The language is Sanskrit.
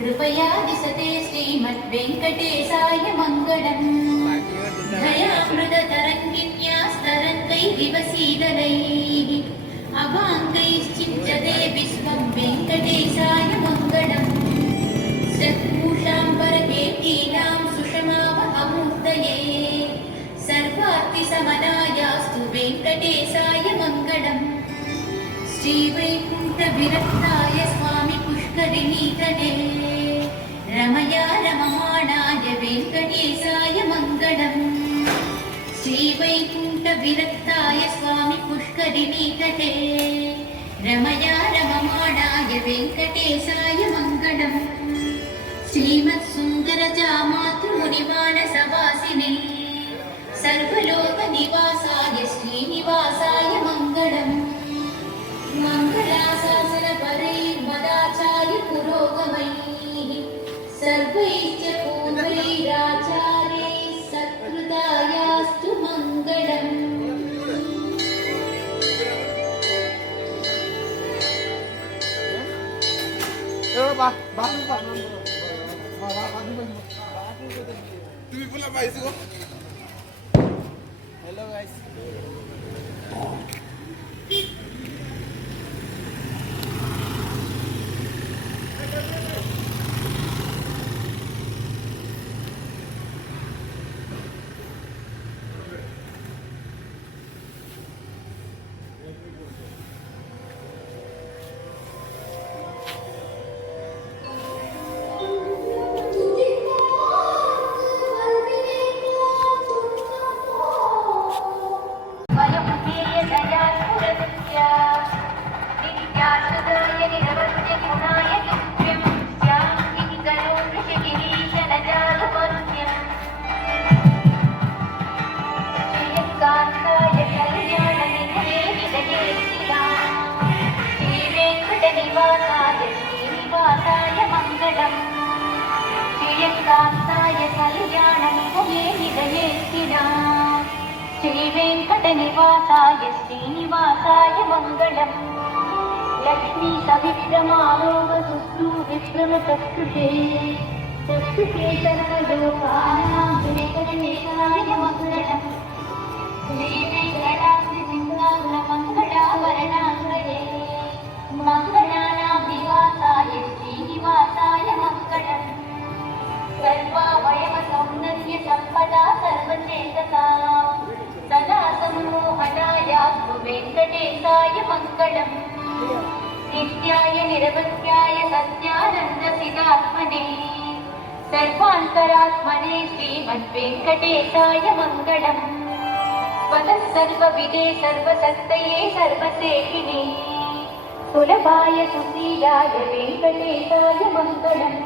कृपया दिशते श्रीमद्वेङ्कटेशाय मङ्गलम् दयामृततरङ्गिन्यास्तरङ्गैः वसीदलैः अभाङ्गैश्चिञ्चते विश्वं वेङ्कटेशाय मङ्गलम् चक्षुषाम्बरकेटीनां सुषमावहमूर्तये सर्वार्थिसमनायास्तु वेङ्कटेशाय मङ्गलम् श्रीवैकुण्ठविरक्ताय स्वामी पुष्करिणीतटे रमया रममाणाय वेङ्कटेशाय मङ्गलम् श्रीवैकुण्ठविरक्ताय स्वामी पुष्करिणीतटे रमया रममाणाय वेङ्कटेशाय मङ्गलम् श्रीमत्सुन्दरजामातृमुनिमानसवासिने सर्वलोकनिवासाय श्रीनिवासाय मङ्गलम् मङ्गलाशासनपरैर्मदाचार्य पुरोगमैः सर्वैश्च पूर्वैराचार्यैः सत्कृतायास्तु मङ्गलम्। Hello guys. श्रीवेङ्कटनिवासाय श्रीनिवासाय मङ्गलम् लक्ष्मी सविक्रमारोगसुष्टु विक्रमचक्षुषे चक्षुषे सर्वलोकानां वेङ्कटेशाय मङ्गलम् श्रीवेङ्कटाद्रिसिंहासनमङ्गलाभरणाश्रये मङ्गलानां निवासाय श्रीनिवासाय मङ्गलम् सर्वावयवसौन्दर्यसम्पदा सर्वचेतसाम् सदा सम्मोहनायास्तु वेङ्कटेशाय मङ्गलम् नित्याय निरवध्याय सत्यानन्दसिदात्मने सर्वान्तरात्मने श्रीमद्वेङ्कटेशाय मङ्गलम् स्वतः सर्वविदे सर्वसत्तये सर्वसेहिने सुलभाय सुशीलाय वेङ्कटेशाय मङ्गलम्